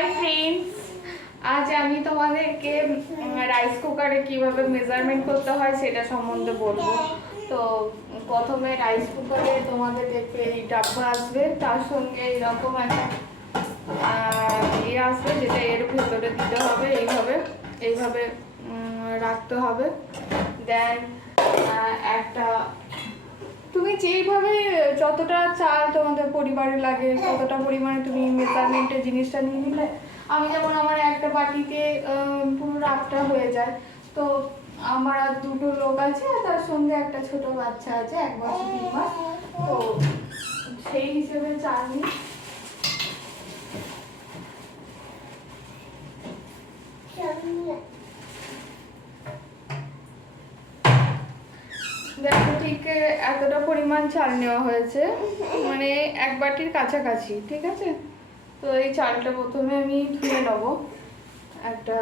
Hi friends, আজ আমি তোমাদেরকে রাইস কুকারে কিভাবে মেজারমেন্ট করতে হয় সেটা সম্বন্ধে বলবো। তো প্রথমে রাইস কুকারে তোমাদের দেখবে এই ডাব্বা আসবে, তার সঙ্গে এরকম একটা আসবে যেটা এর ভেতরে দিতে হবে। এইভাবে এইভাবে রাখতে হবে। দেন একটা তুমি যেইভাবে যতটা চাল তোমাদের পরিবারে লাগে ততটা পরিমাণে তুমি মেজারমেন্টের জিনিসটা নিয়ে নিলে। আমি যেমন আমার একটা বাটিতে পুরো রাতটা হয়ে যায়। তো আমার আর দুটো লোক আছে, তার সঙ্গে একটা ছোট বাচ্চা আছে 1 বছর 3 মাস। তো সেই হিসেবে চাল নিই। দেখো ঠিক এতটা পরিমাণ চাল নেওয়া হয়েছে, মানে 1 বাটির কাছাকাছি, ঠিক আছে। তো এই চালটা প্রথমে আমি ধুয়ে নেব একটা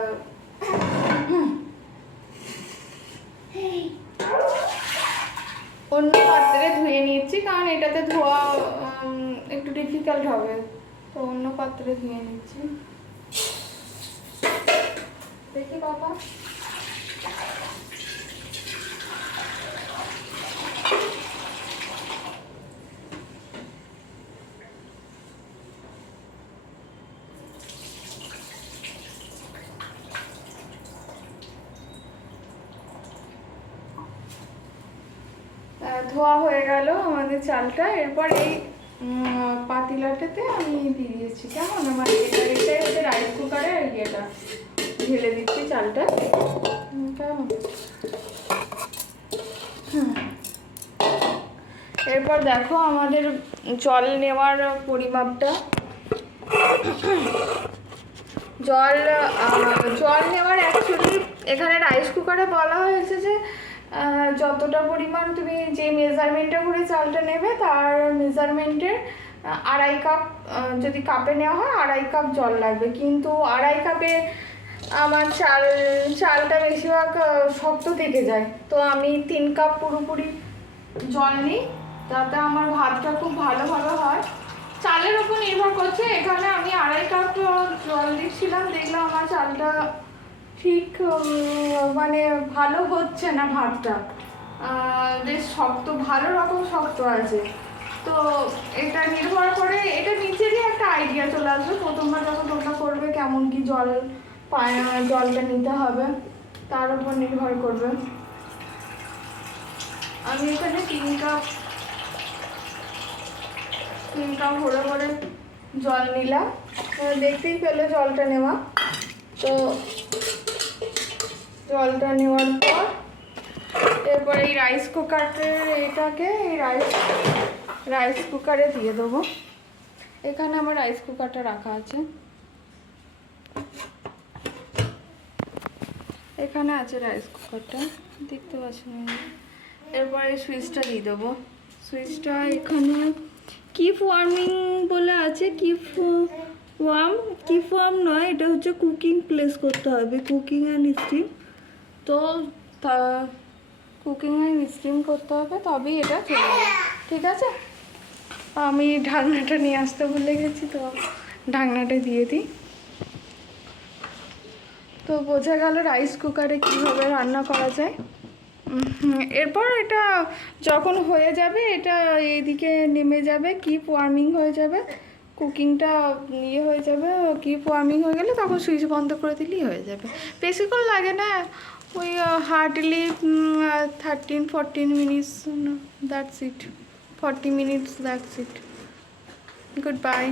অন্য পাত্রে ধুয়ে নিচ্ছি, কারণ এটাতে ধোয়া একটু ডিফিকাল্ট হবে। তো অন্য পাত্রে ধুয়ে নিচ্ছি। দেখি বাবা, ধোয়া হয়ে গেল আমাদের চালটা। এরপর এই পাতিলাটাতে আমি দিয়ে দিয়েছি, কেমন আমার এটাই হচ্ছে রাইস কুকারে ইয়েটা ঢেলে দিচ্ছি চালটা, কেমন। এরপর দেখো আমাদের জল নেওয়ার পরিমাপটা। জল নেওয়ার অ্যাকচুয়ালি এখানে রাইস কুকারে বলা হয়েছে যে যতটা পরিমাণ তুমি যে মেজারমেন্টটা করে চালটা নেবে তার মেজারমেন্টের 2.5 কাপ, যদি কাপে নেওয়া হয় 2.5 কাপ জল লাগবে। কিন্তু 2.5 কাপে আমার চালটা বেশিরভাগ শক্ত থেকে যায়। তো আমি 3 কাপ পুরোপুরি জল নিই, যাতে আমার ভাতটা খুব ভালোভাবে হয়। চালের উপর নির্ভর করছে। এখানে আমি 2.5 কাপ জল দিচ্ছিলাম, দেখলাম আমার চালটা ঠিক মানে ভালো হচ্ছে না, ভাতটা বেশ শক্ত, ভালো রকম শক্ত আছে। তো এটা নির্ভর করে, এটা নিচেরই একটা আইডিয়া চলে আসবে প্রথমবার যখন তোমরা করবে, কেমন কি জলটা নিতে হবে তার উপর নির্ভর করবে। আমি এখানে 3 কাপ ভরে ভরে জল নিলাম। দেখতেই পেলে জলটা নেওয়া। তো জলটা নেওয়ার পর এরপর এই রাইস কুকারের এটাকে এই রাইস কুকারে দিয়ে দেবো। এখানে আমার রাইস কুকারটা রাখা আছে, এখানে আছে রাইস কুকারটা, দেখতে পাচ্ছেন। এরপর এই সুইচটা দিয়ে দেবো। সুইচটা এখানে কিপ ওয়ার্মিং বলে আছে, কিপ ওয়ার্ম নয়, এটা হচ্ছে কুকিং প্লেস করতে হবে, কুকিং অ্যান্ড স্টিম। তো কুকিং অ্যান্ড স্টিম করতে হবে, তবেই এটা চলে যাবে, ঠিক আছে। আমি ঢাকনাটা নিয়ে আসতে ভুলে গেছি, তো ঢাকনাটা দিয়ে দিই। তো বোঝা গেল রাইস কুকারে কীভাবে রান্না করা যায়। এরপর এটা যখন হয়ে যাবে, এটা এইদিকে নেমে যাবে, কিপ ওয়ার্মিং হয়ে যাবে, কুকিংটা ইয়ে হয়ে যাবে। কিপ ওয়ার্মিং হয়ে গেলে তখন সুইচ বন্ধ করে দিলেই হয়ে যাবে। বেশিক্ষণ লাগে না, ওই hardly 13-14 minutes, that's it, 40 minutes, that's it. Good bye.